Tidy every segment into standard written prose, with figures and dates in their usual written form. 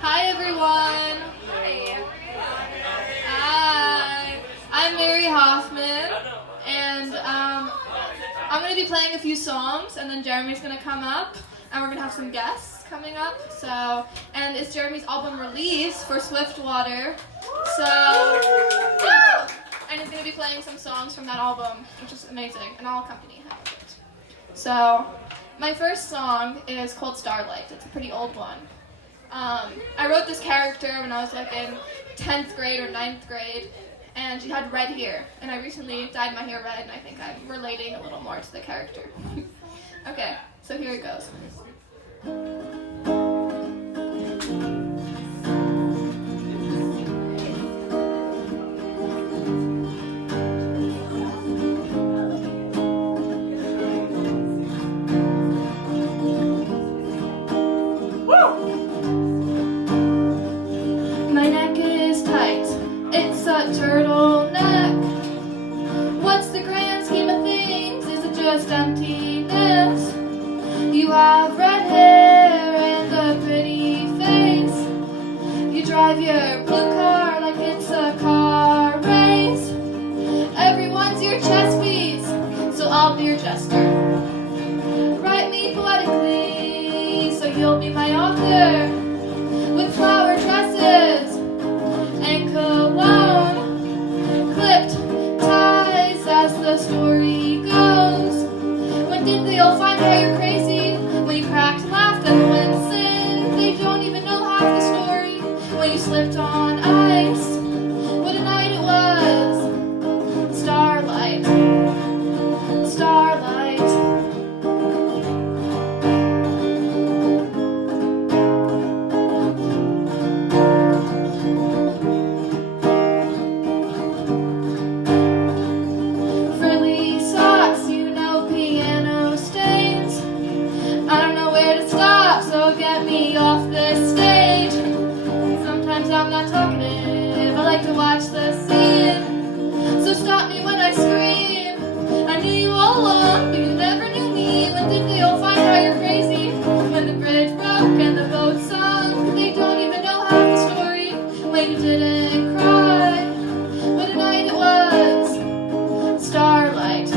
Hi everyone. Hi. I'm Miri Hoffman, and I'm going to be playing a few songs, and then Jeremy's going to come up, and we're going to have some guests coming up. And it's Jeremy's album release for Swiftwater. And he's going to be playing some songs from that album, which is amazing, and I'll accompany him with it. So, my first song is called Starlight. It's a pretty old one. I wrote this character when I was like in 10th grade or 9th grade, and she had red hair. And I recently dyed my hair red, and I think I'm relating a little more to the character. Okay, so here it goes. My neck is tight, it's a turtleneck. What's the grand scheme of things? Is it just emptiness? You have red hair and a pretty face. You drive your blue car like it's a car race. Everyone's your chess piece, so I'll be your jester. Write me poetically, so you'll be my author. With flower dresses and cologne, clipped ties as the story goes. When did they all find out you're crazy? When you cracked, laughed, and went sin. They don't even know half the story. When you slipped on ice, what a night it was. Starlight, starlight. I'm not talkative, I like to watch the scene. So stop me when I scream. I knew you all along, but you never knew me. When did they all find out you're crazy? When the bridge broke and the boat sunk. They don't even know half the story. When you didn't cry, what a night it was. Starlight,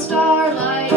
starlight.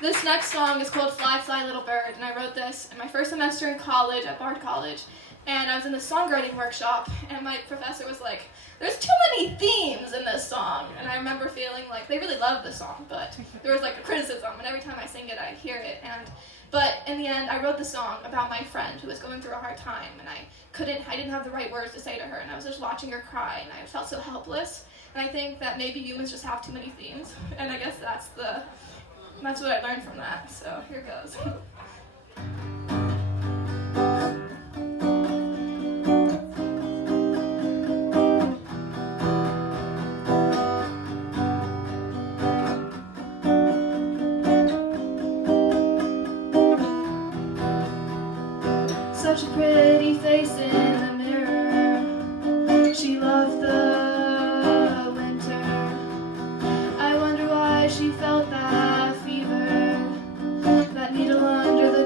This next song is called Fly, Fly, Little Bird, and I wrote this in my first semester in college at Bard College, and I was in the songwriting workshop, and my professor was like, there's too many themes in this song, and I remember feeling like they really loved the song, but there was like a criticism, and every time I sing it, I hear it, but in the end, I wrote the song about my friend who was going through a hard time, and I didn't have the right words to say to her, and I was just watching her cry, and I felt so helpless, and I think that maybe humans just have too many themes, and I guess that's what I learned from that, so here it goes. Such a pretty face in the mirror. She loved the winter. I wonder why she felt that fever, that needle under the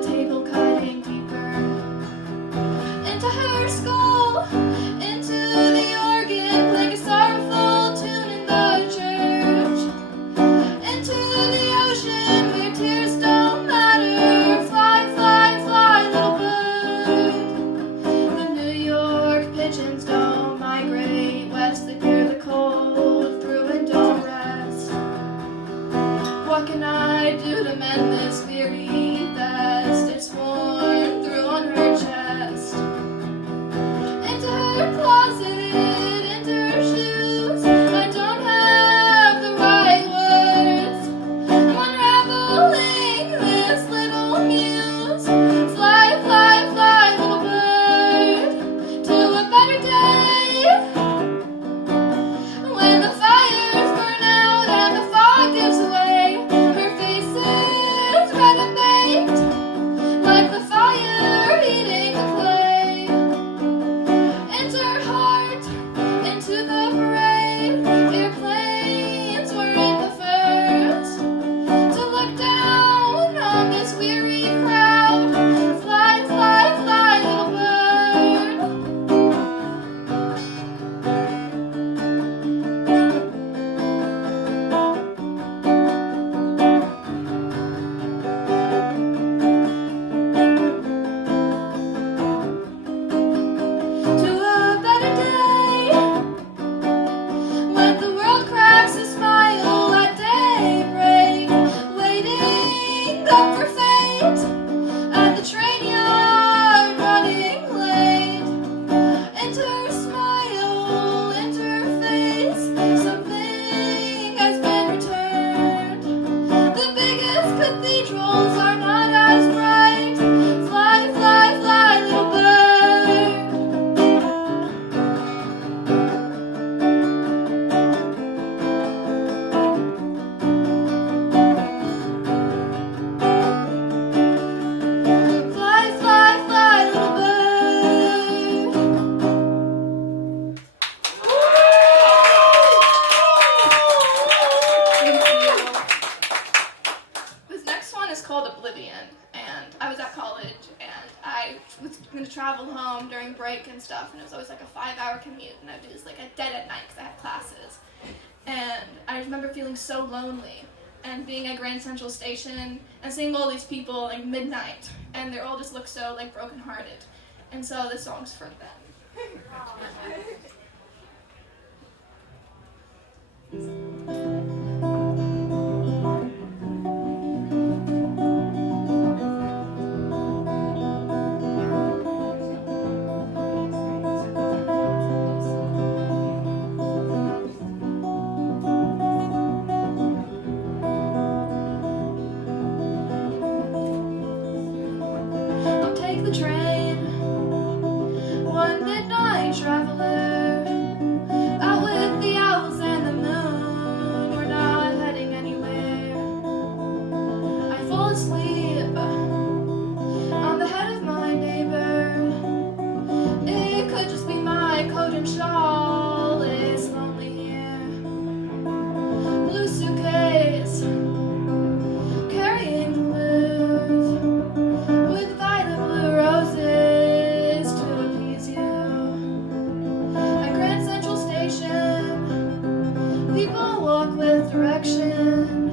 can I do to mend this weary vest? It's worn through on her chest. Into her closet, into her shoes, I don't have the right words. I'm unraveling this little muse. Fly, fly, fly, little bird, to a better day. When the fires burn out and the fog gives away, her face is red and baked, like the fire eating the clay. Into her heart, into the parade, airplanes were in the first to look down on this weary crowd. Fly, fly, fly, little bird. To a better day, when the world cracks a smile at daybreak, waiting up for fate at the train yard, running late. Into her smile, into her face, something has been returned. The biggest cathedrals are not as bright. Fly, fly, fly, little bird. Fly, fly, fly, little bird. Thank you. This next one is called Oblivion, and I was at college, and I was going to travel home during break and stuff, and it was always like a 5-hour commute, and I'd do this like at dead at night because I had classes. And I remember feeling so lonely and being at Grand Central Station and seeing all these people like midnight, and they all just look so like brokenhearted. And so this song's for them. I'll take the train, one midnight traveler, out with the owls and the moon. We're not heading anywhere. I fall asleep on the head of my neighbor. It could just be my coat and shawl. It's lonely here. Blue suitcase, carrying the blues, with violet blue roses to appease you. At Grand Central Station, people walk with direction,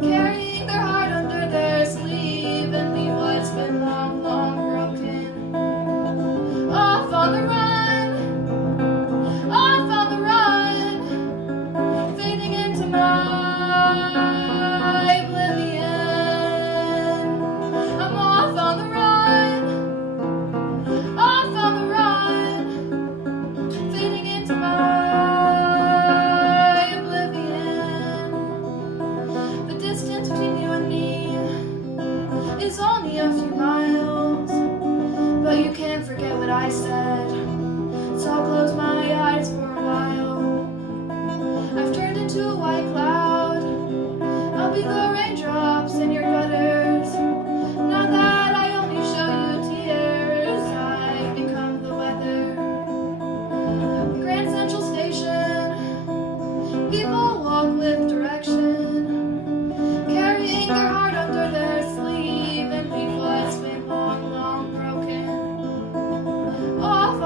carrying their heart under their sleeve and leave what's been long, long broken. Off on the run, off on the run, fading into my oblivion. I'm off on the run, off on the run, fading into my oblivion. The distance between you and me is only a few miles, but you can't forget what I said, so I'll close my eyes for a while. I've turned into a white cloud, I'll be the raindrops in your gutters. Now that I only show you tears, I've become the weather. Grand Central Station, people walk with direction, carrying their heart under their sleeve and leave what's been long, long broken. Off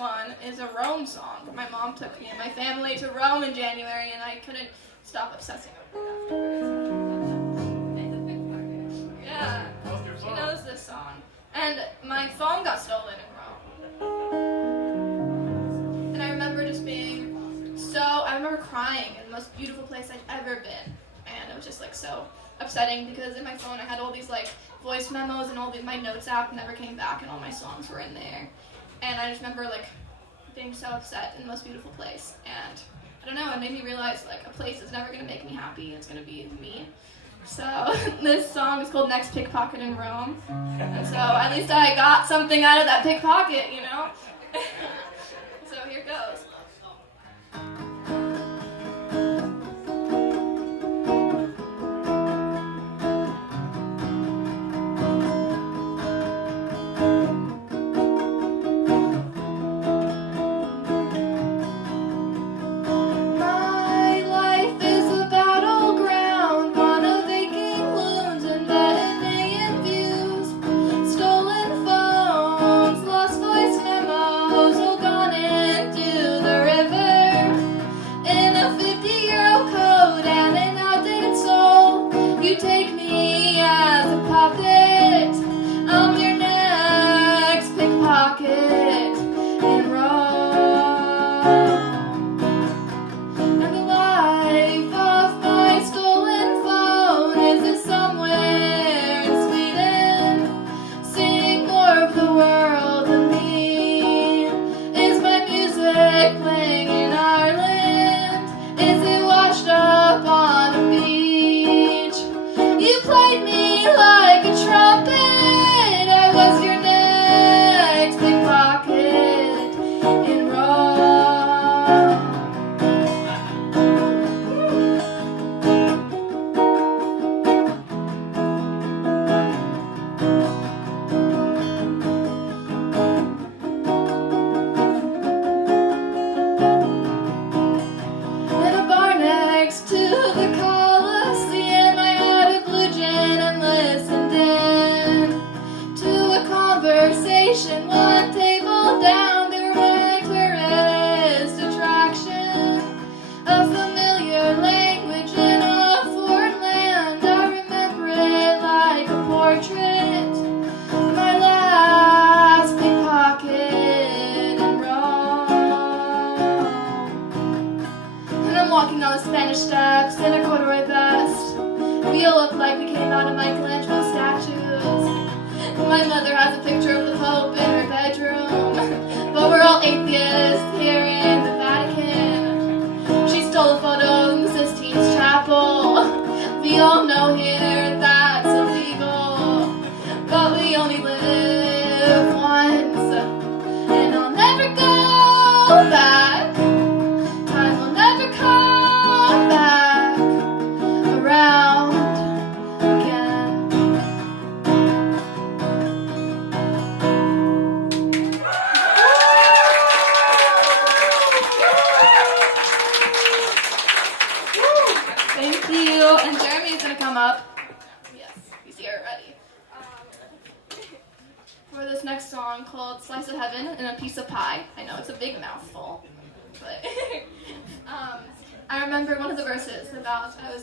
one is a Rome song. My mom took me and my family to Rome in January, and I couldn't stop obsessing over it afterwards. Yeah, she knows this song. And my phone got stolen in Rome. And I remember just being I remember crying in the most beautiful place I'd ever been. And it was just like so upsetting because in my phone I had all these like voice memos and my notes app never came back and all my songs were in there. And I just remember like being so upset in the most beautiful place. And I don't know, it made me realize like a place is never gonna make me happy, it's gonna be me. So this song is called Next Pickpocket in Rome. And so at least I got something out of that pickpocket, you know? So here goes.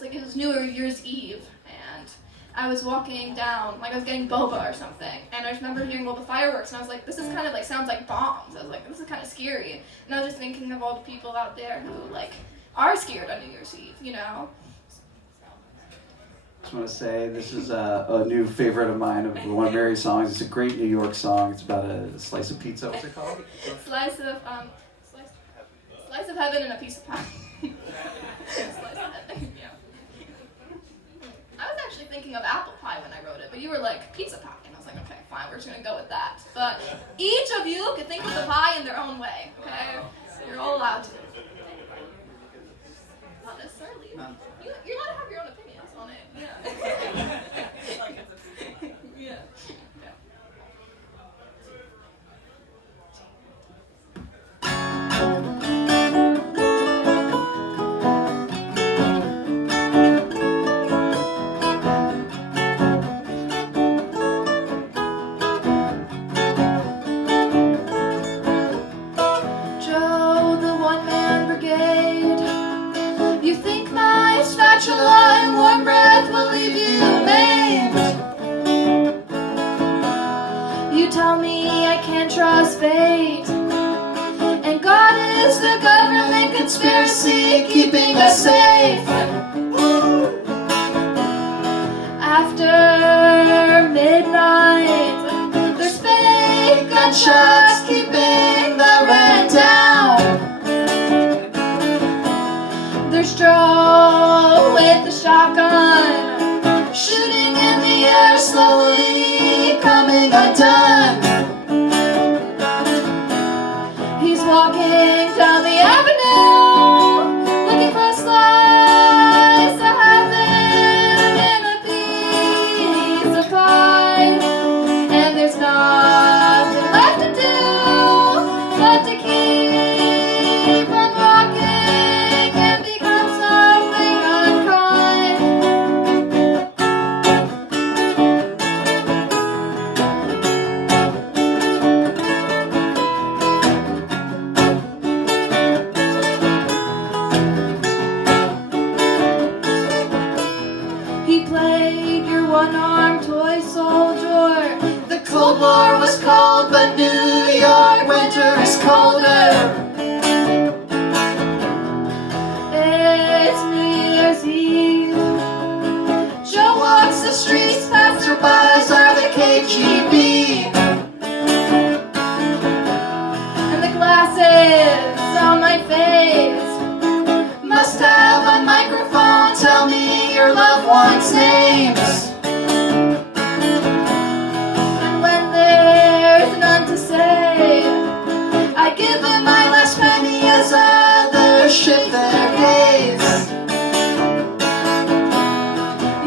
It was New Year's Eve, and I was walking down, like I was getting boba or something, and I just remember hearing all the fireworks, and I was like, this is kind of like, sounds like bombs. I was like, this is kind of scary. And I was just thinking of all the people out there who, like, are scared on New Year's Eve, you know? I just want to say, this is a new favorite of mine, of one of Mary's songs. It's a great New York song. It's about a slice of pizza. What's it called? Slice of heaven and a piece of pie. Slice of heaven, yeah. I was actually thinking of apple pie when I wrote it, but you were like, pizza pie. And I was like, okay, fine, we're just going to go with that. But each of you can think of the pie in their own way, okay? You're all allowed to. Not necessarily. You're allowed to have your own opinions on it. Yeah. Yeah. You tell me I can't trust fate, and God is the government conspiracy keeping us safe. After midnight, there's fake gunshots keeping the rent down. There's Joe with the shotgun, shooting in the air, slowly coming undone. He's walking down the avenue, looking for a slice of heaven and a piece of pie. And there's nothing left to do but to keep on walking and become something unkind. He played your one-armed toy soldier. The Cold War was cold, but New York winter is colder. It's New Year's Eve. Joe walks the streets, passerbys are the KGB. And the glasses on my face must have a microphone. Tell me your loved ones' names. And when there's none to say, I give them my last penny as others shift their gaze.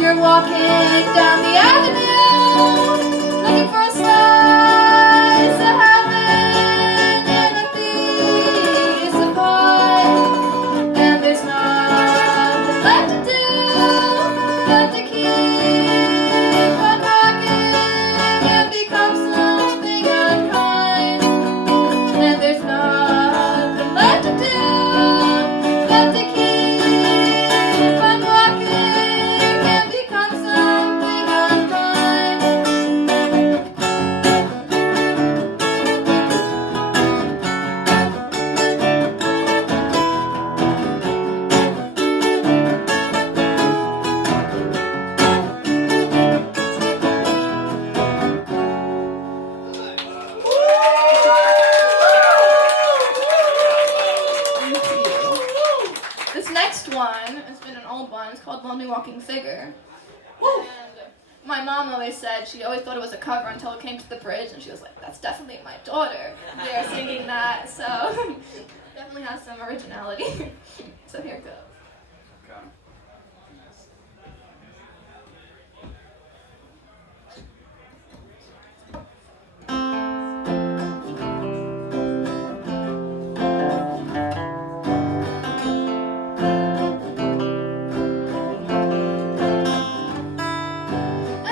You're walking down the avenue, looking for a slice of heaven and a piece of pie. And there's nothing left to do but to keep on walking and become something unkind. And there's nothing left to do but to keep on walking and become something unkind. This next one has been an old one. It's called Lonely Walking Figure. And my mom always said she always thought it was a cover until it came to the bridge, and she was like, "That's definitely my daughter." They're singing that, so definitely has some originality. So here it goes.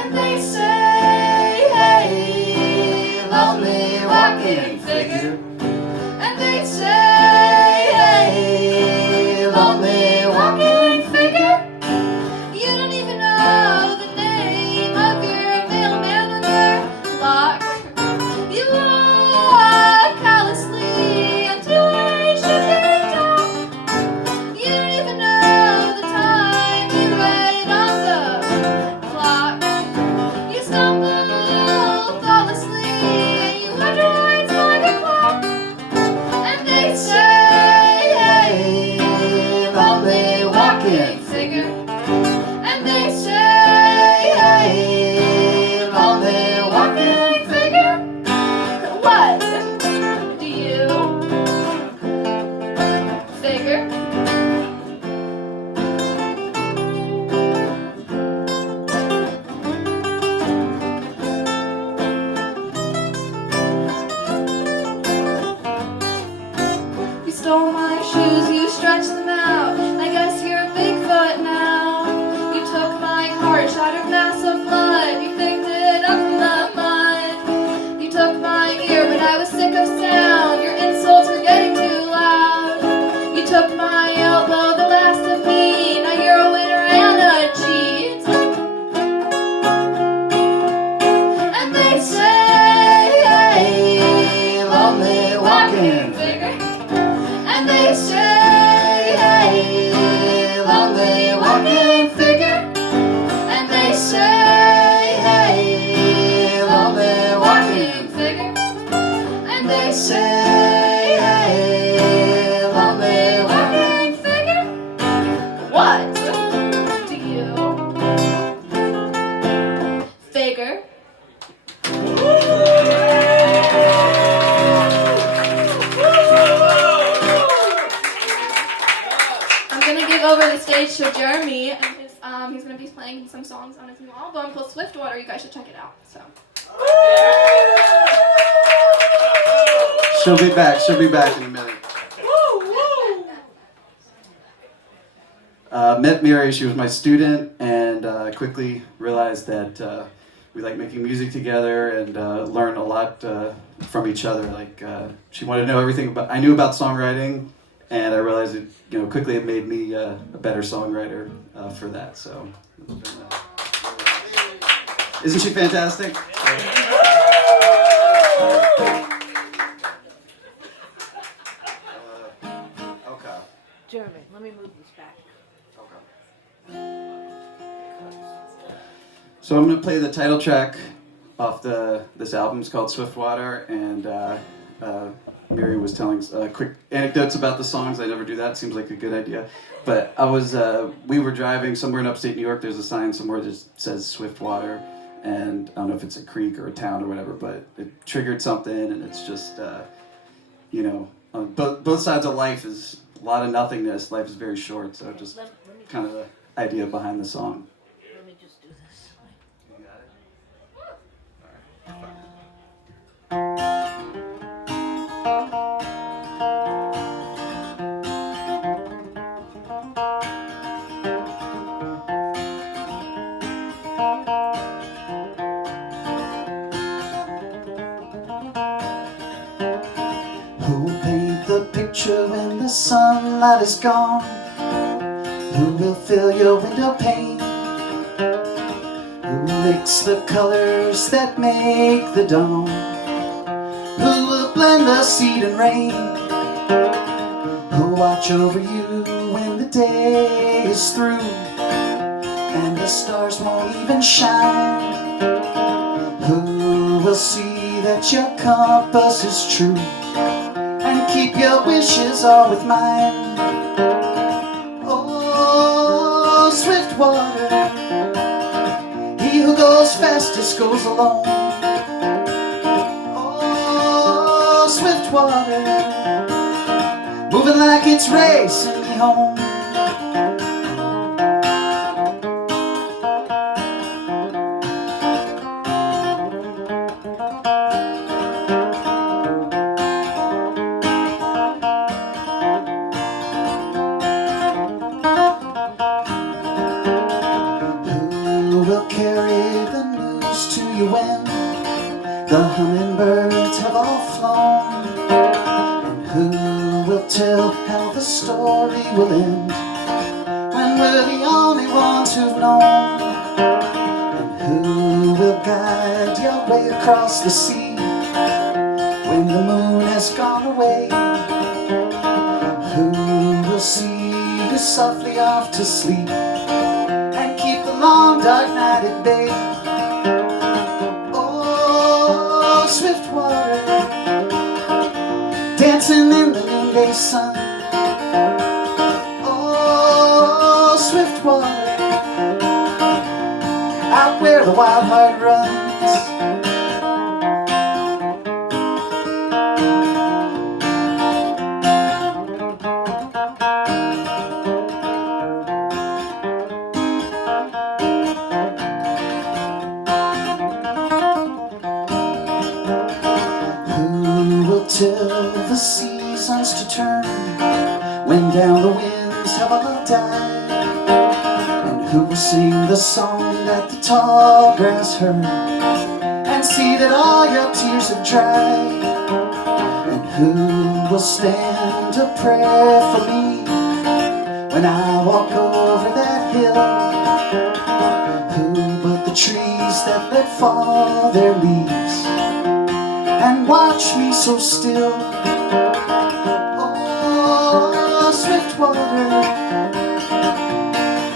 And they say, "Hey, lonely walking figure." And they say, "Hey, lonely stage show Jeremy, and he's going to be playing some songs on his new album called Swiftwater. You guys should check it out. So. She'll be back. She'll be back in a minute. Met Miri. She was my student, and quickly realized that we like making music together and learned a lot from each other. Like she wanted to know everything I knew about songwriting, and I realized it, quickly it made me a better songwriter for that. So, isn't she fantastic? Okay. Jeremy, let me move this back. So I'm going to play the title track off this album. It's called Swiftwater, and Miri was telling quick anecdotes about the songs. I never do that. Seems like a good idea. But we were driving somewhere in upstate New York. There's a sign somewhere that says Swiftwater, and I don't know if it's a creek or a town or whatever, but it triggered something, and it's just, both sides of life is a lot of nothingness. Life is very short, so just kind of the idea behind the song. Let me just do this. You got it? All right. Who will paint the picture when the sunlight is gone? Who will fill your window pane? Who mix the colors that make the dawn? Who will blend the seed and rain? Who'll watch over you when the day is through and the stars won't even shine? Who will see that your compass is true and keep your wishes all with mine? Oh, Swiftwater, he who goes fastest goes alone. Oh, Swiftwater, moving like it's racing me home. The hummingbirds have all flown, and who will tell how the story will end when we're the only ones who've known? And who will guide your way across the sea when the moon has gone away? Who will see you softly off to sleep and keep the long dark night at bay? Swiftwater, dancing in the noonday sun. Oh, Swiftwater, out where the wild heart runs. Tell the seasons to turn when down the winds have all died, and who will sing the song that the tall grass heard and see that all your tears have dried? And who will stand a prayer for me when I walk over that hill? Who but the trees that let fall their leaves and watch me so still? Oh, Swiftwater,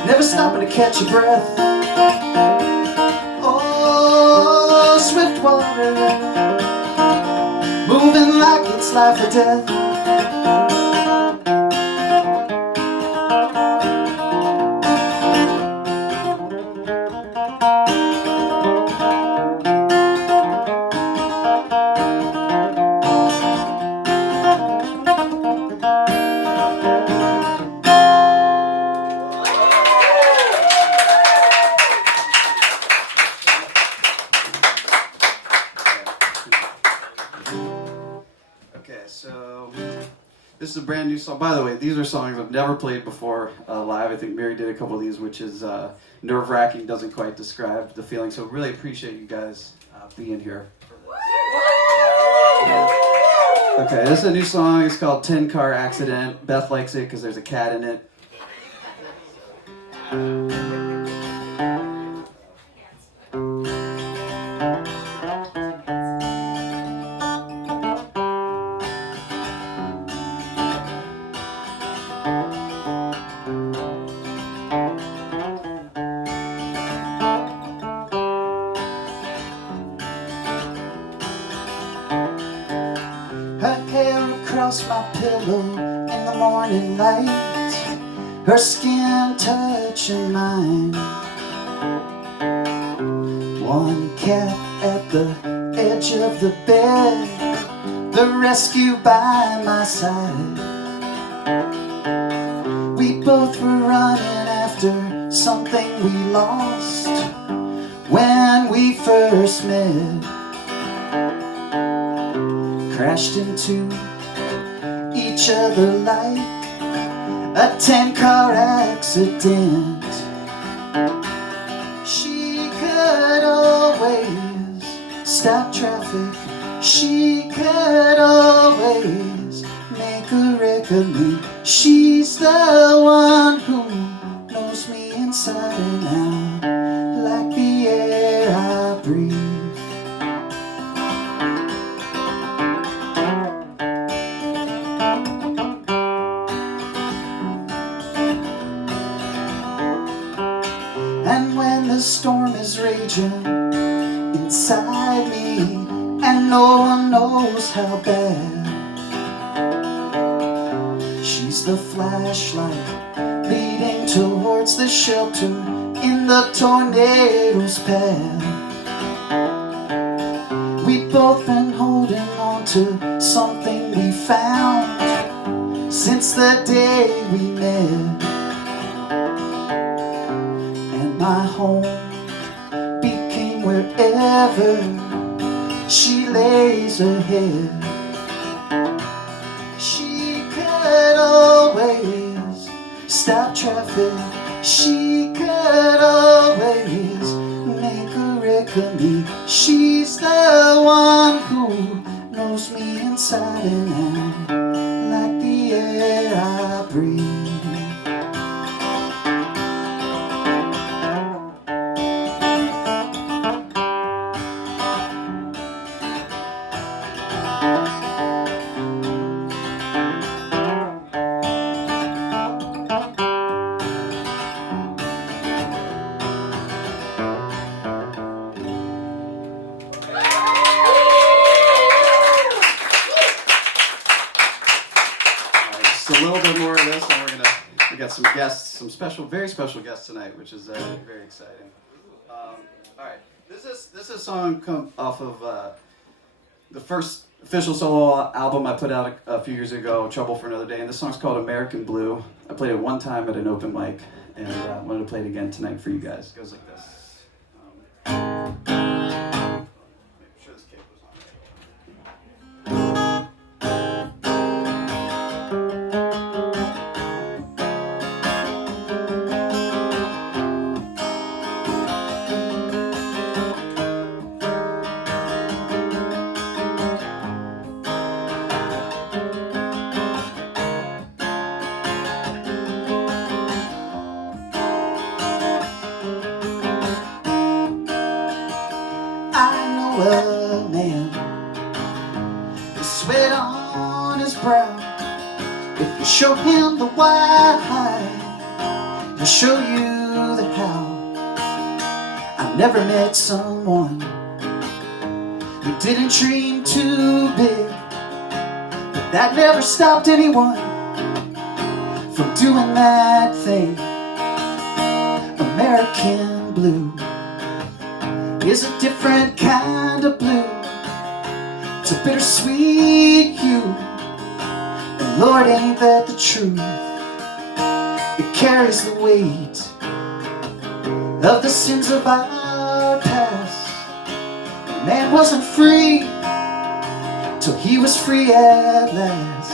never stopping to catch a breath. Oh, Swiftwater, moving like it's life or death. Okay, so this is a brand new song. By the way, these are songs I've never played before live. I think Miri did a couple of these, which is nerve-wracking, doesn't quite describe the feeling. So really appreciate you guys being here. Okay, this is a new song. It's called 10 Car Accident. Beth likes it because there's a cat in it. Her hair across my pillow in the morning light, her skin touching mine. One cat at the edge of the bed, the rescue by my side. We both were running after something we lost when we first met. Crashed into each other like a 10-car accident. She could always stop traffic. She could always make a wreck of me. She's the one who knows me inside and out, like the air I breathe. And when the storm is raging inside me and no one knows how bad, she's the flashlight leading towards the shelter in the tornado's path. We've both been holding on to something we found since the day we met. My home became wherever she lays her head. She could always stop traffic. She could always make a wreck of me. She's the one who knows me inside and out, like the air I breathe. A little bit more of this, and we got some guests, some very special guests tonight, which is very exciting. All right, this is a song come off of the first official solo album I put out a few years ago, Trouble for Another Day, and this song's called American Blue. I played it one time at an open mic, and I wanted to play it again tonight for you guys. It goes like this. Make sure this cable's on. A man, the sweat on his brow. If you show him the why, he'll show you the how. I've never met someone who didn't dream too big, but that never stopped anyone from doing that thing. American blue is a different kind of blue. It's a bittersweet hue, and Lord, ain't that the truth? It carries the weight of the sins of our past. Man wasn't free to he was free at last.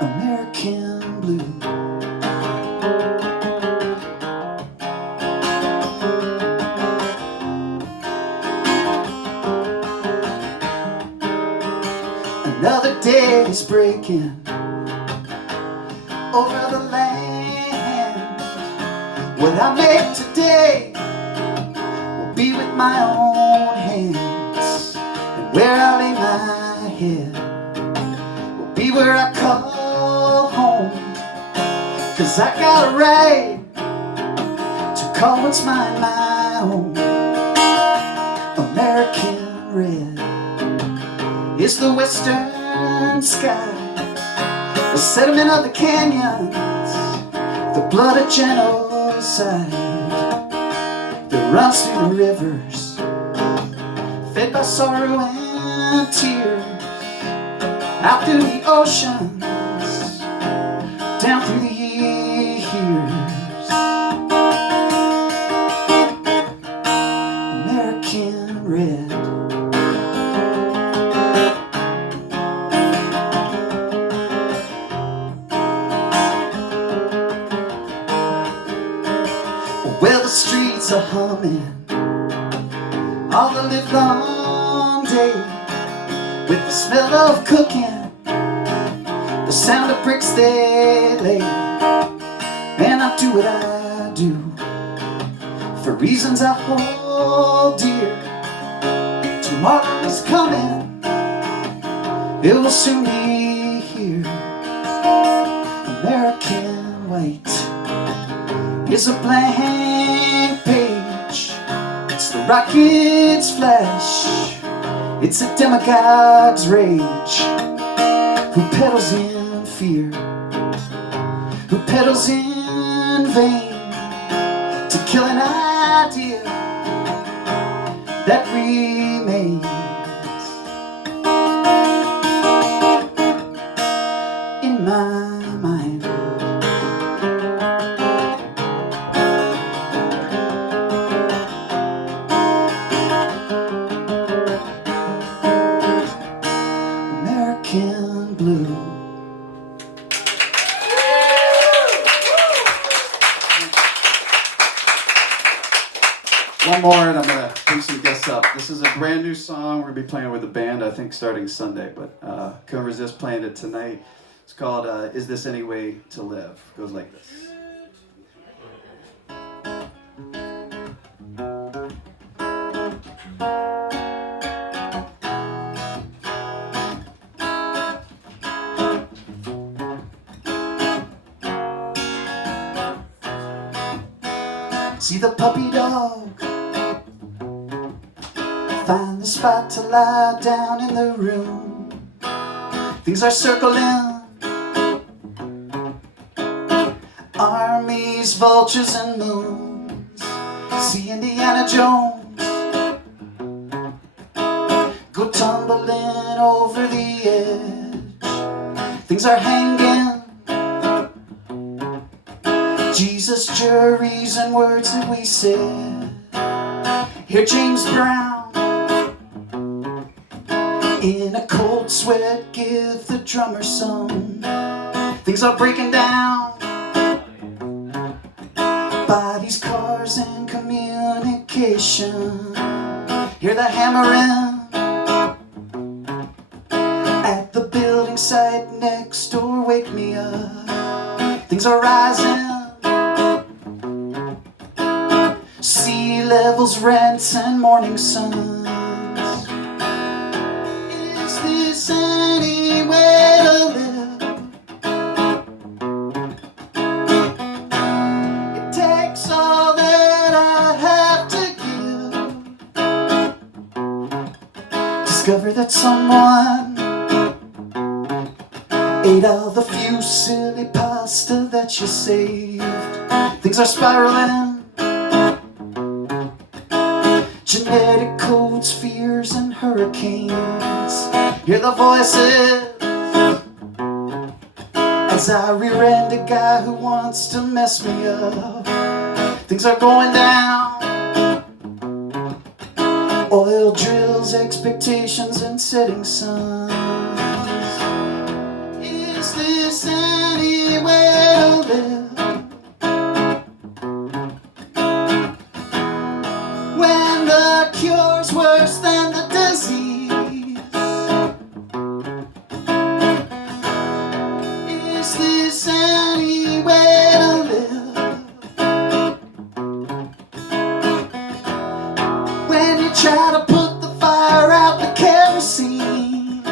American blue. Another day is breaking over the land. What I make today will be with my own hands, and where I lay my head will be where I call home. 'Cause I got a right to call what's mine my own. American red is the western sky, the sediment of the canyons, the blood of genocide that runs through the rivers, fed by sorrow and tears, out through the oceans, down through the years. American red. Well, the streets are humming all the livelong day, with the smell of cooking, the sound of bricks they lay. And I do what I do for reasons I hold dear. Tomorrow is coming, it will soon be here. American white is a blank page, it's the rocket's flash, it's a demagogue's rage, who peddles in fear, who peddles in vain, to kill an idea that remains in my mind. American blue. One more and I'm going to bring some guests up. This is a brand new song. We're going to be playing with a band, I think, starting Sunday, but couldn't resist playing it tonight. It's called Is This Any Way to Live? It goes like this. See the puppy dog find the spot to lie down in the room. Things are circling, armies, vultures, and moons. See Indiana Jones go tumbling over the edge. Things are hanging, Jesus, juries, and words that we said. Hear James Brown in a cold sweat give the drummer some. Things are breaking down, bodies, cars, and communication. Hear the hammering at the building site next door. Wake me up. Things are rising, sea levels, rents, and morning suns. Is this any way to live? It takes all that I have to give. Discover that someone ate all the few silly pasta that you saved. Things are spiraling, genetic codes, fears, and hurricanes. Hear the voices as I rear-end a guy who wants to mess me up. Things are going down, oil little drills, expectations, and setting suns. Is this any way to live? When the cure's worse than the disease? Is this any way to live? When you try to put the fire out the kerosene,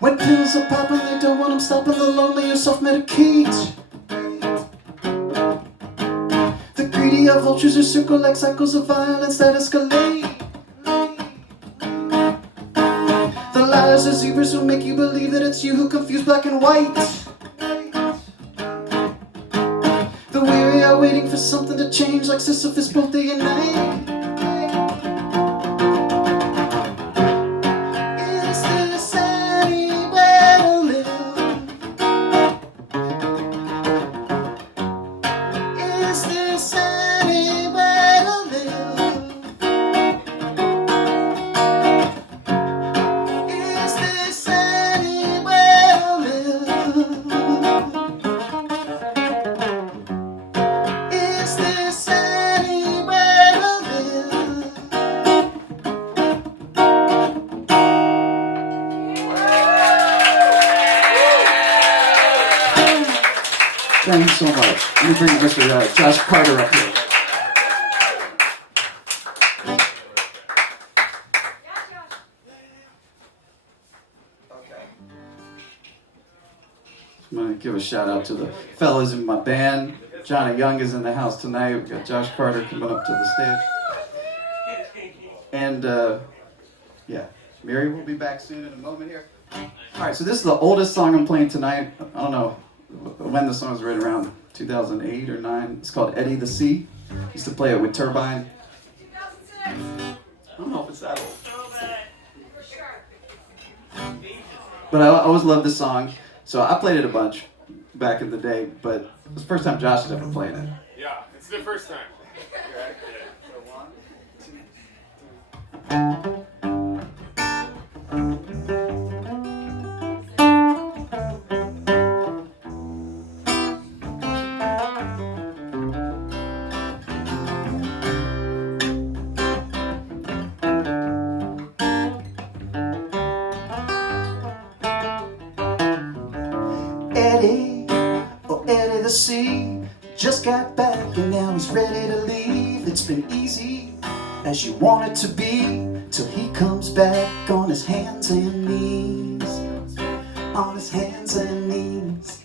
when pills are popping, they don't want them stopping, the lonely or self-medicate. The greedy are vultures who circle like cycles of violence that escalate. The liars are zebras who make you believe that it's you who confuse black and white. The weary are waiting for something to change, like Sisyphus both day and night. Is this any way to live? Is this any way to live? Is this any way to live? Is this any way to live? Thank you so much. Let me bring Mr. Josh Carter up here. I'm going to give a shout out to the fellas in my band. Johnny Young is in the house tonight. We've got Josh Carter coming up to the stage. And yeah, Miri will be back soon in a moment here. All right, so this is the oldest song I'm playing tonight. I don't know when the song was written, around 2008 or 9. It's called Eddy The Sea. Used to play it with Turbine. 2006. I don't know if it's that old. But I always loved this song. So I played it a bunch back in the day, but it was the first time Josh has ever played it. Yeah, it's the first time. Okay. So 1, 2, 3. Eddy, oh Eddy the Sea, just got back and now he's ready to leave. It's been easy as you want it to be, till he comes back on his hands and knees, on his hands and knees.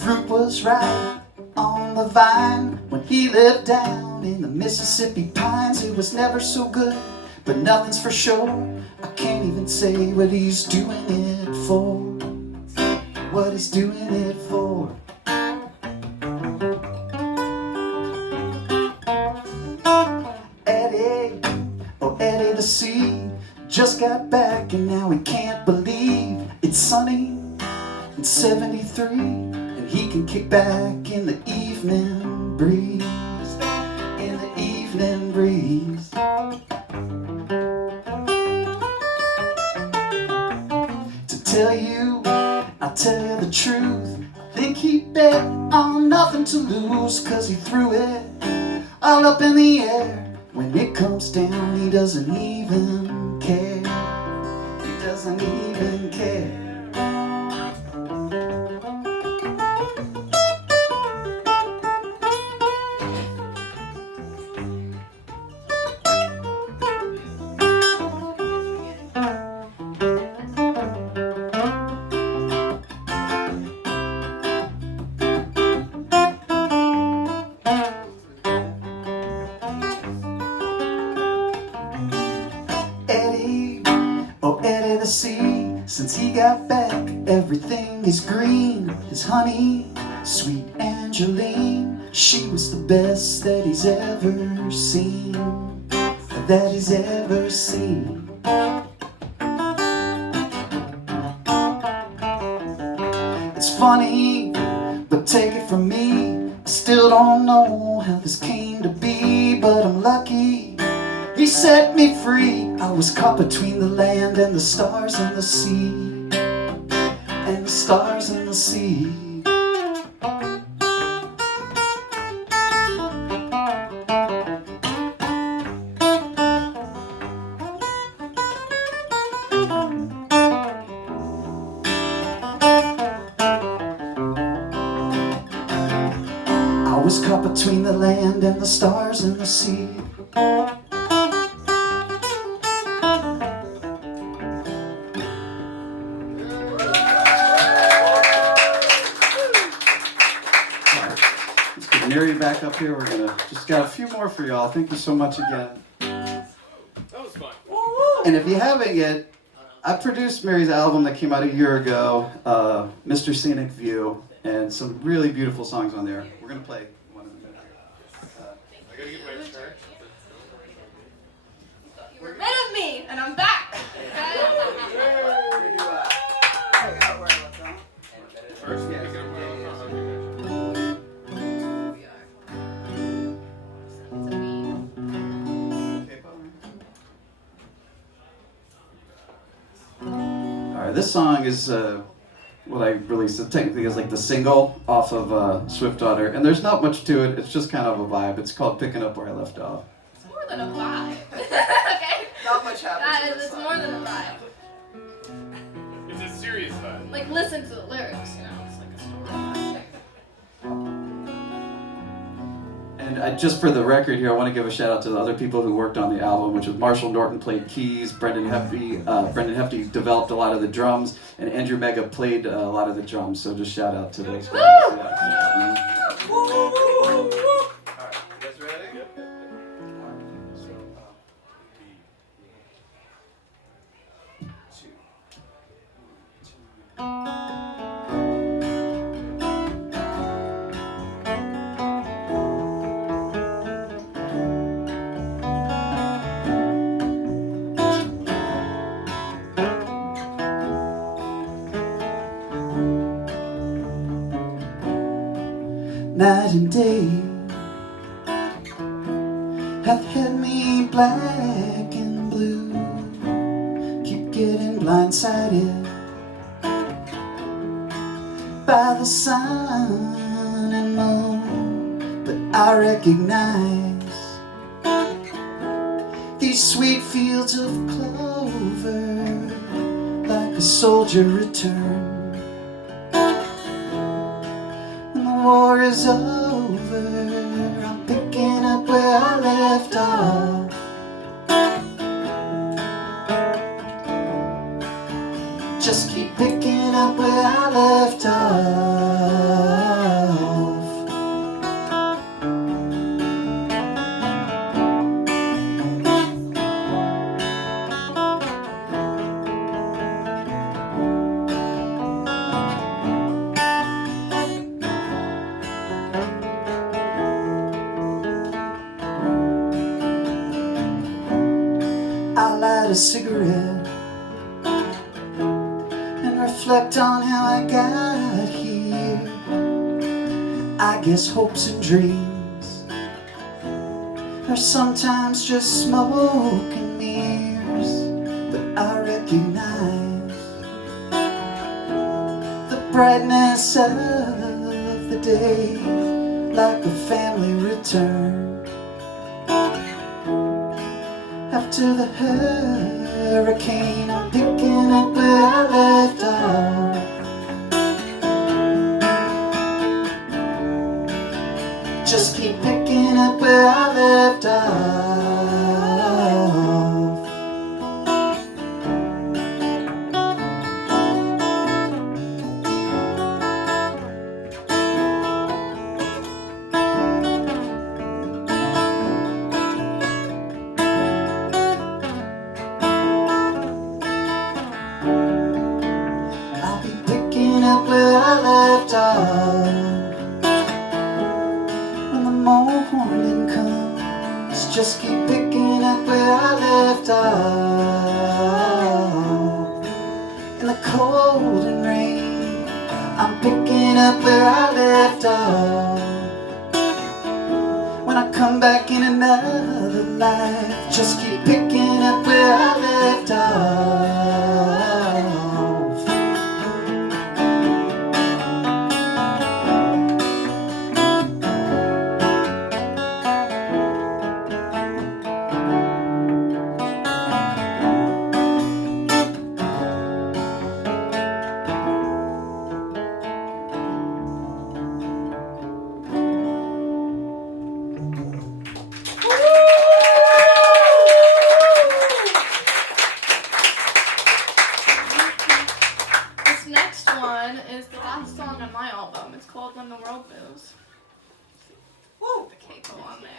Fruit was ripe on the vine when he lived down in the Mississippi pines. It was never so good, but nothing's for sure. I can't even say what he's doing it for, what he's doing it for. Eddy, oh Eddy the Sea, just got back and now he can't believe it's sunny and 73, and he can kick back in the evening breeze, in the evening breeze. I'll tell you the truth, I think he bet on nothing to lose, 'cause he threw it all up in the air. When it comes down, he doesn't even care. He doesn't even care. The sea, since he got back, everything is green. His honey, sweet Angeline, she was the best that he's ever seen, that he's ever seen. It's funny, but take it from me, still don't know how this came to be, but I'm lucky he set me free. I was caught between the land and the stars and the sea, and the stars and the sea. I was caught between the land and the stars and the sea. Let's get Miri back up here. We're gonna just got a few more for y'all. Thank you so much again. That was fun. And if you haven't yet, I produced Miri's album that came out a year ago, Mr. Scenic View, and some really beautiful songs on there. We're gonna play one in a minute. I gotta get my shirt. You were rid of me, and I'm back. First, pick it up Alright, this song is what I released. It technically is like the single off of Swiftwater, and there's not much to it. It's just kind of a vibe. It's called Picking Up Where I Left Off. It's more than a vibe. Okay? Not much happens. It's more than a vibe. It's a serious vibe. Like, listen to the lyrics, you know? It's like a story. And just for the record here, I want to give a shout out to the other people who worked on the album, which was Marshall Norton played keys, Brendan Hefty developed a lot of the drums, and Andrew Mega played a lot of the drums. So just shout out to those guys. Woo! Yeah. Alright, you guys ready? Yep. So, night and day hath had me black and blue. Keep getting blindsided by the sun and moon, but I recognize these sweet fields of clover like a soldier returned. War is over, I'm picking up where I left off. Just keep picking up where I left off. I light a cigarette and reflect on how I got here. I guess hopes and dreams are sometimes just smoke and mirrors, but I recognize the brightness of the day like a family return. After the hurricane, I'm picking up where I left off. Just keep picking up where I left off. I'll be picking up where I left off. When the morning comes, just keep picking up where I left off. In the cold and rain, I'm picking up where I left off. come back in another life. Just keep picking up where I left off. This next one is the last song on my album. It's called When the World Moves. Woo! The capo on there.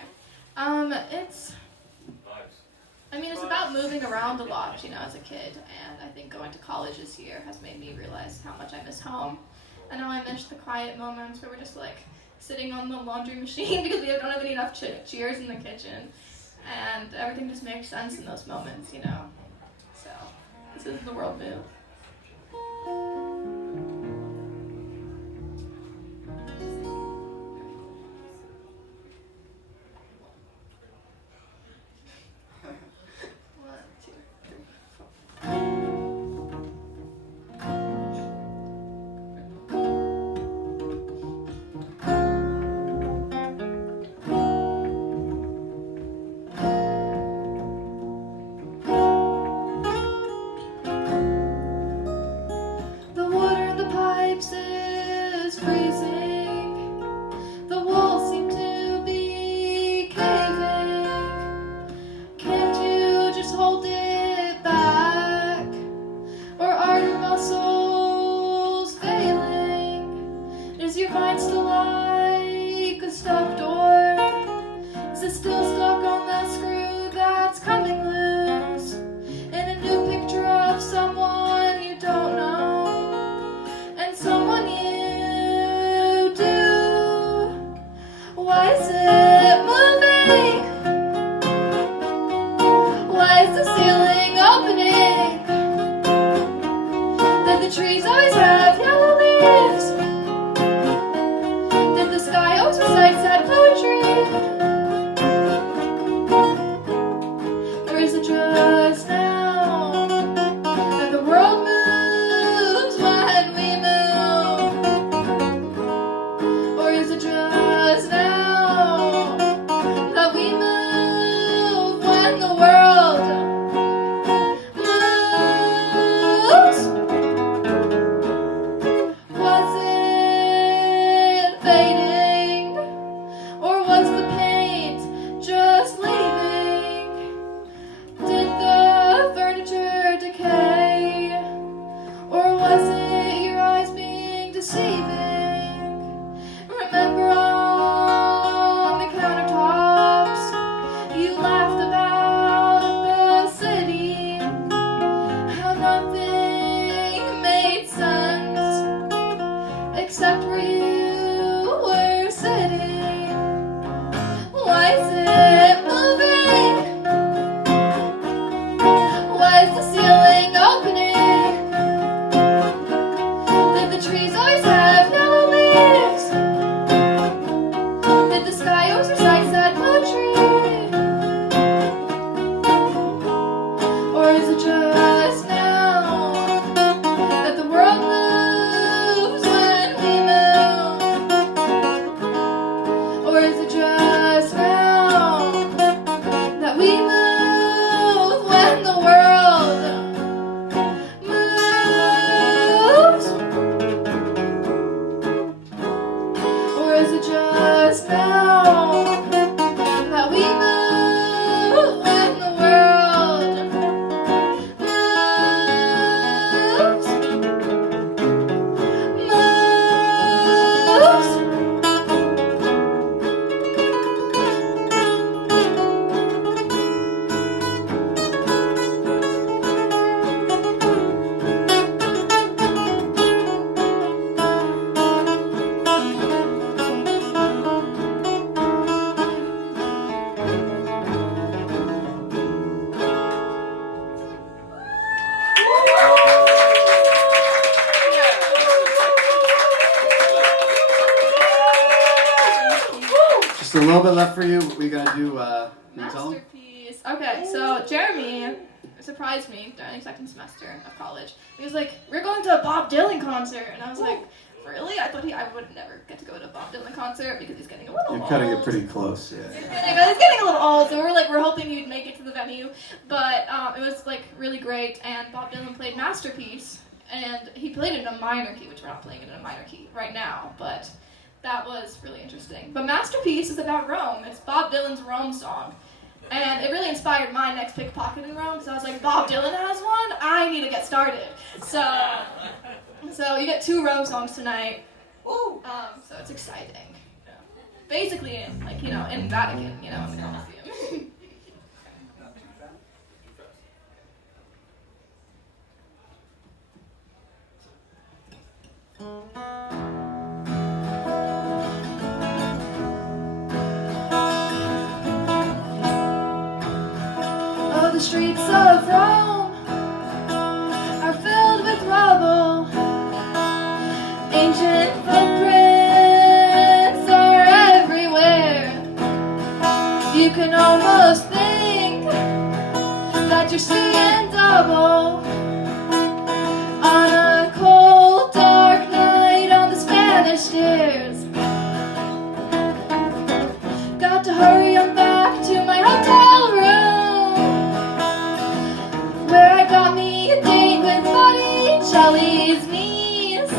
It's about moving around a lot, as a kid, and I think going to college this year has made me realize how much I miss home. And how I miss the quiet moments where we're just like sitting on the laundry machine because we don't have enough cheers in the kitchen, and everything just makes sense in those moments, So, this is The World Move. The Just a little bit left for you. We gotta do tell 'em? Masterpiece. Okay, so Jeremy surprised me during second semester of college. He was like, "We're going to a Bob Dylan concert," and I was like, "Really?" I thought I would never get to go to a Bob Dylan concert because he's getting a little old. You're cutting it pretty close, yeah. He's getting a little old, so we're hoping you'd make it to the venue. But it was like really great, and Bob Dylan played Masterpiece, and he played it in a minor key, which we're not playing it in a minor key right now, but that was really interesting. But Masterpiece is about Rome. It's Bob Dylan's Rome song. And it really inspired my next Pickpocket in Rome, because I was like, Bob Dylan has one? I need to get started. So you get 2 Rome songs tonight. Woo! So it's exciting. Basically, in Vatican, in the Colosseum. Oh, the streets of Rome are filled with rubble. Ancient footprints are everywhere. You can almost think that you're seeing double on a cold, dark night on the Spanish stairs. Got to hurry on back to my hotel room, where I got me a date with Botticelli's niece.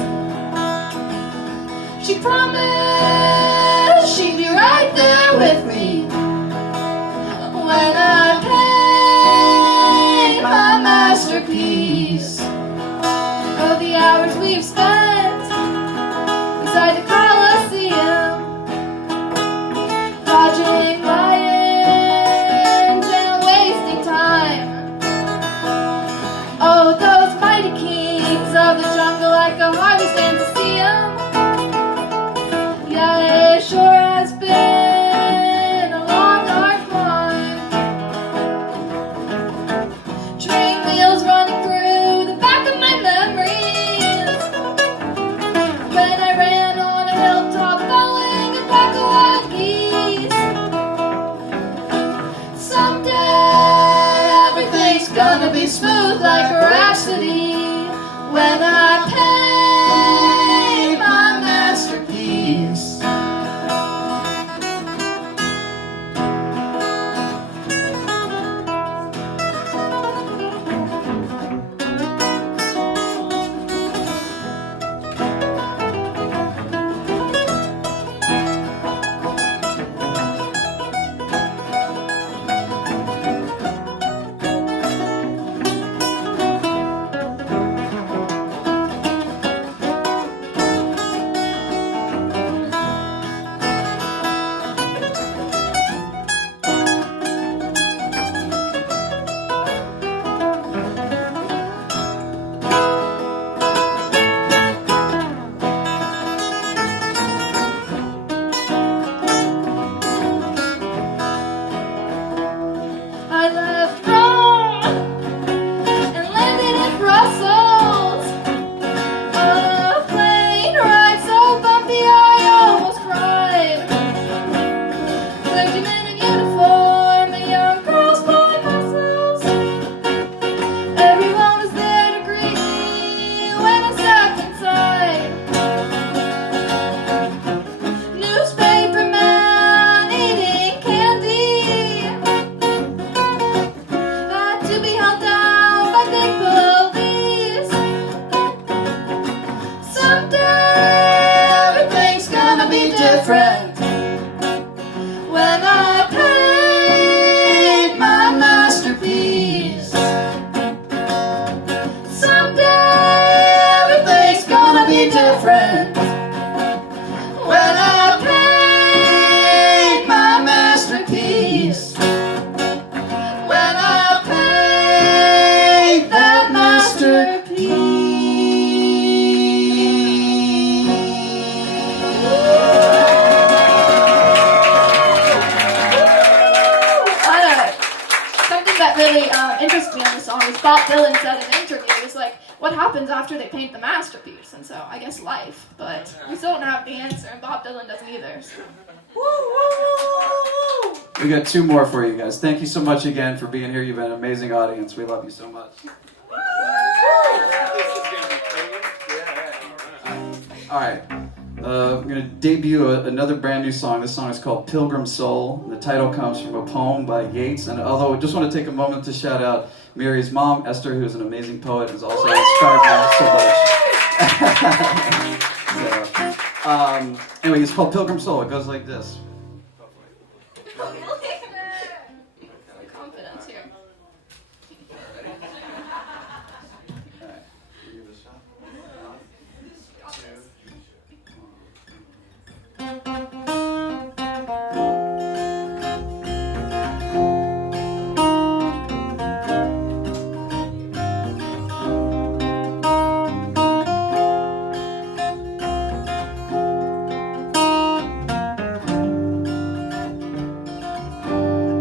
She promised she'd be right there with me when I paint my masterpiece. Oh, the hours we've spent inside the Colosseum, dodging lions and wasting time. Oh, those mighty kings of the jungle, I could hardly stand to see them. Yeah, it sure has been a long, hard climb. Train wheels running through the back of my memories, when I ran on a hilltop following a pack of wild geese. Someday everything's gonna be smooth like a rhapsody when I paint my masterpiece. I left Rome and landed in Brussels on a plane ride so bumpy I almost cried. Clergymen in uniform and young girls by muscles. Everyone was there to greet me when I stepped inside. Newspaper man eating candy had to be held down by big police. Someday everything's gonna be different when I paint my masterpiece. Someday everything's gonna be different when I paint my masterpiece. When I paint that masterpiece. Something that really interests me on the song is Bob Dylan said in an interview, he was like, what happens after they paint the masterpiece? And so I guess life, but we still don't have the answer, and Bob Dylan doesn't either. So. Woo, woo, woo. We got two more for you guys. Thank you so much again for being here. You've been an amazing audience. We love you so much. All right. I'm going to debut another brand new song. This song is called Pilgrim Soul. The title comes from a poem by Yeats. And although I just want to take a moment to shout out Miri's mom, Esther, who is an amazing poet, has also inspired me so much. Anyway, it's called Pilgrim Soul. It goes like this. Confidence here.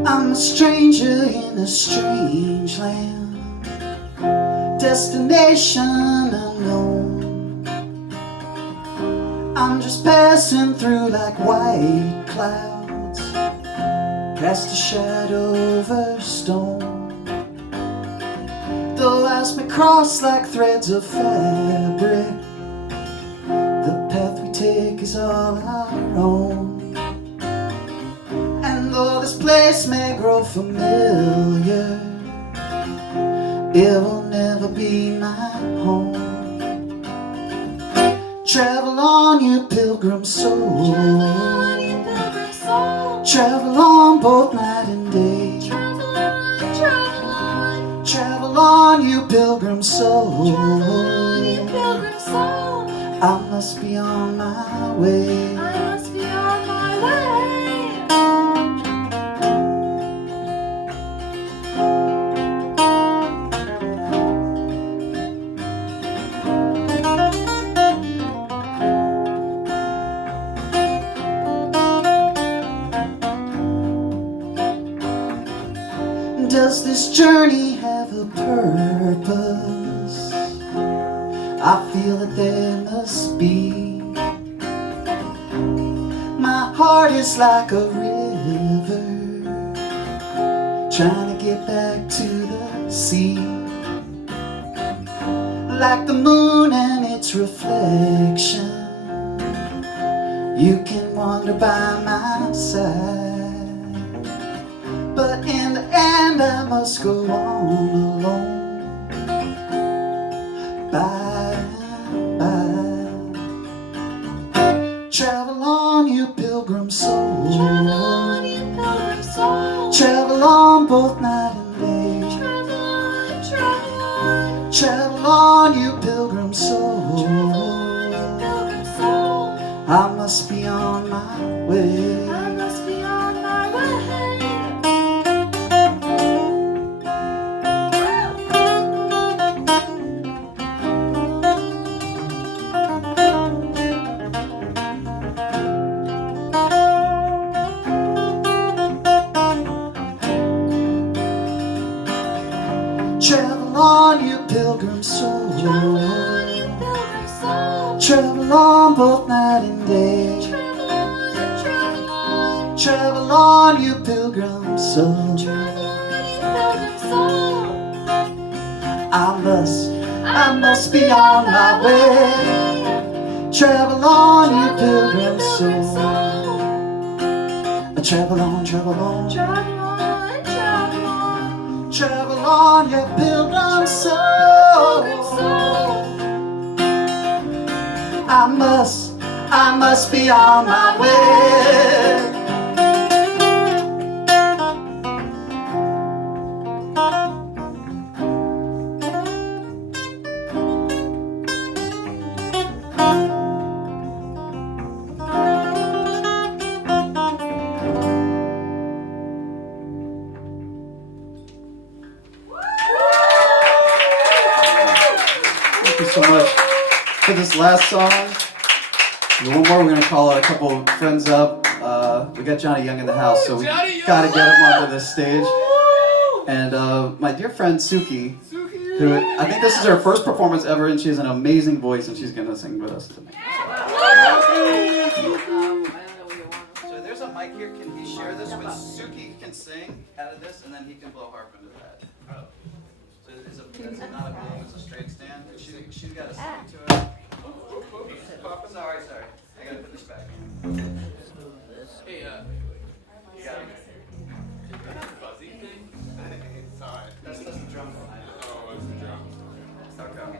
I'm a stranger in a strange land, destination unknown. I'm just passing through like white clouds, cast a shadow over stone. Though eyes may cross like threads of fabric, the path we take is all our own. Though this place may grow familiar, it will never be my home. Travel on, you pilgrim soul. Travel on both night and day. Travel on, you pilgrim soul. I must be on my way. Does this journey have a purpose? I feel that there must be. My heart is like a river, trying to get back to the sea. Like the moon and its reflection, you can wander by my side. But in the end I must go on alone. Bye, bye. Travel on, you pilgrim soul. Travel on, you pilgrim soul. Travel on both night and day. Travel on, travel on. Travel on, you pilgrim soul. Travel on, you pilgrim soul. I must be on my way. I must be on my way. Travel on, you pilgrim soul. Travel on, you pilgrim soul. Travel on both night and day. Travel on, travel on. Travel on, you pilgrim soul. Travel on, you pilgrim soul. I must be on my way. Travel on, you pilgrim soul. Travel on, travel on. Travel on, travel on. Travel on, you pilgrim soul. Pilgrim soul. I must be on my way. Thank you so much for this last song. One more, we're going to call a couple of friends up. We got Johnny Young in the house, so we got to get him onto this stage. And my dear friend Soukee, who I think this is her first performance ever, and she has an amazing voice, and she's going to sing with us tonight. I don't know where you want. So there's a a mic here. Can he share this with Soukee? Can sing out of this, and then he can blow harp into that. Oh. So it's not a boom, it's a straight stand. She's got to sing to it. Sorry. I got to put this back. Hey, You got it. fuzzy thing? Sorry. That's the drum line. Oh, it's the drum. Okay.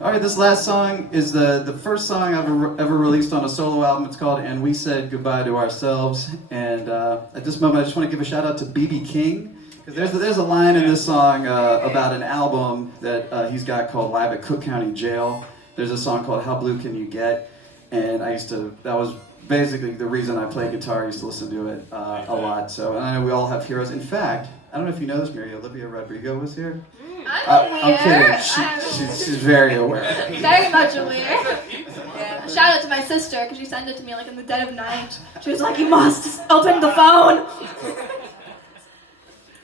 All right, this last song is the first song I've ever released on a solo album. It's called "And We Said Goodbye to Ourselves." And at this moment, I just want to give a shout out to B.B. King, because there's a line in this song about an album that he's got called "Live at Cook County Jail." There's a song called "How Blue Can You Get?" And that was basically the reason I play guitar. I used to listen to it a lot. So, and I know we all have heroes. In fact, I don't know if you know this, Miri, Olivia Rodrigo was here. I'm aware. I'm kidding. She's very aware. Very much aware. Yeah. Shout out to my sister, because she sent it to me like in the dead of night. She was like, "You must open the phone."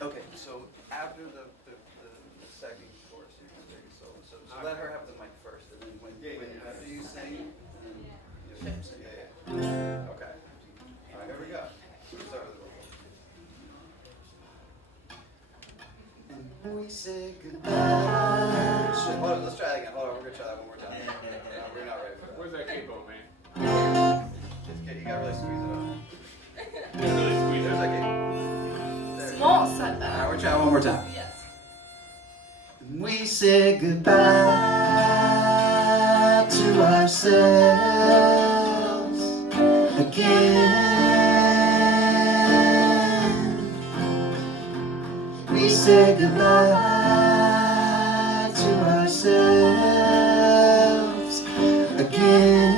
Okay, so after the second chorus, you can take a solo. So let her have the mic first, and then when after you sing, and then you sing. Yeah. Okay. All right, here we go. Start with the vocal. And we say goodbye. Hold on, let's try that again. Hold on, we're gonna try that one more time. No, we're not ready for that. Where's that capo, man? You gotta really squeeze it up. Really squeeze There's it. that capo. There. Small All setback. right, we're trying one more time. Yes. We say goodbye to ourselves again. We say goodbye to ourselves again.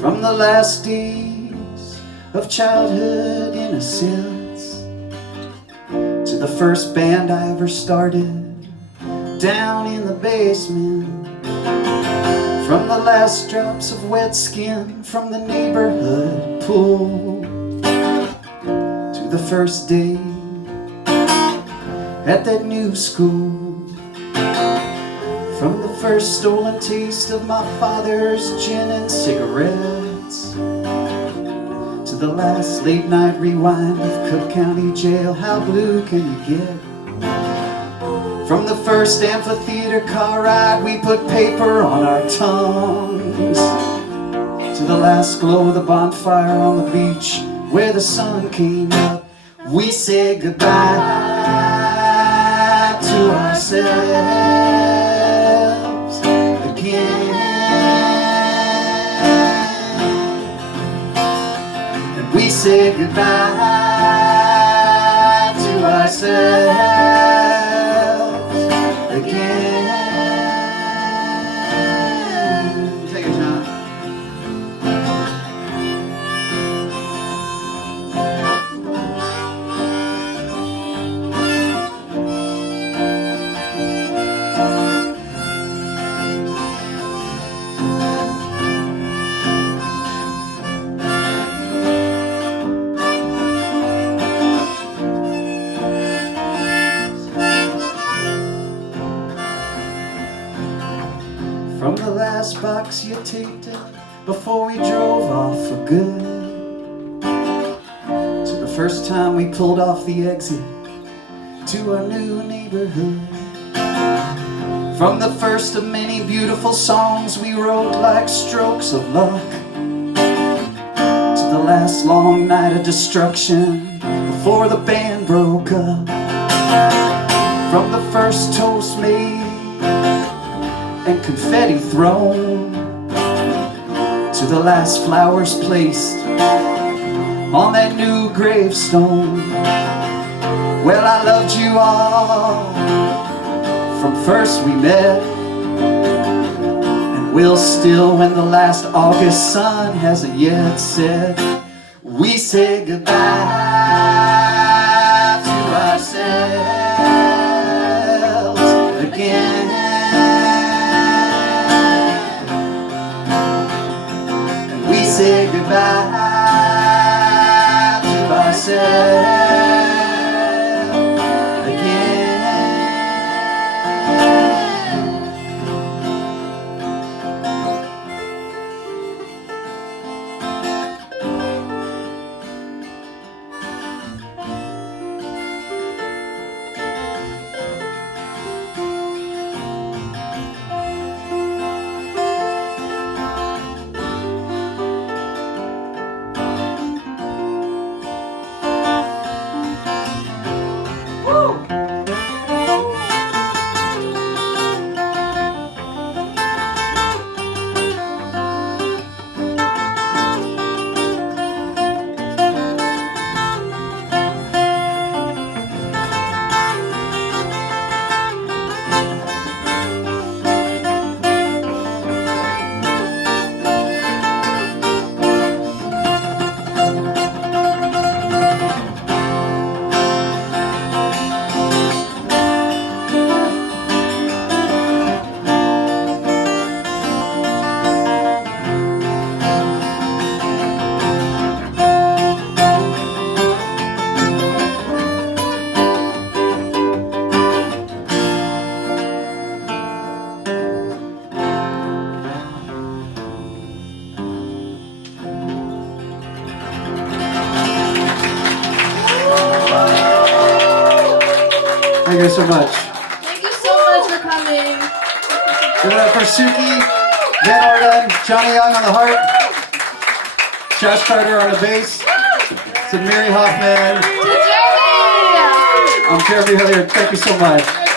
From the last days of childhood innocence to the first band I ever started down in the basement, from the last drops of wet skin from the neighborhood pool to the first day at that new school, from the first stolen taste of my father's gin and cigarettes to the last late night rewind of Cook County Jail. How blue can you get? From the first amphitheater car ride we put paper on our tongues to the last glow of the bonfire on the beach where the sun came up, we say goodbye to ourselves again. And we say goodbye to ourselves again. Take it, John. From the last box you taped it before we drove off for good, to the first time we pulled off the exit to our new neighborhood, from the first of many beautiful songs we wrote like strokes of luck, to the last long night of destruction before the band broke up, from the first toast made and confetti thrown to the last flowers placed on that new gravestone. Well, I loved you all from first we met, and will still when the last August sun hasn't yet set. We say goodbye to ourselves again. We say goodbye to ourselves again. Thank you so much. Thank you so much for coming. Give it up for Soukee, Orden, Johnny Young on the harp, Josh Carter on the bass, to Miri Hoffman. To Jeremy! I'm Jeremy Hilliard. Thank you so much.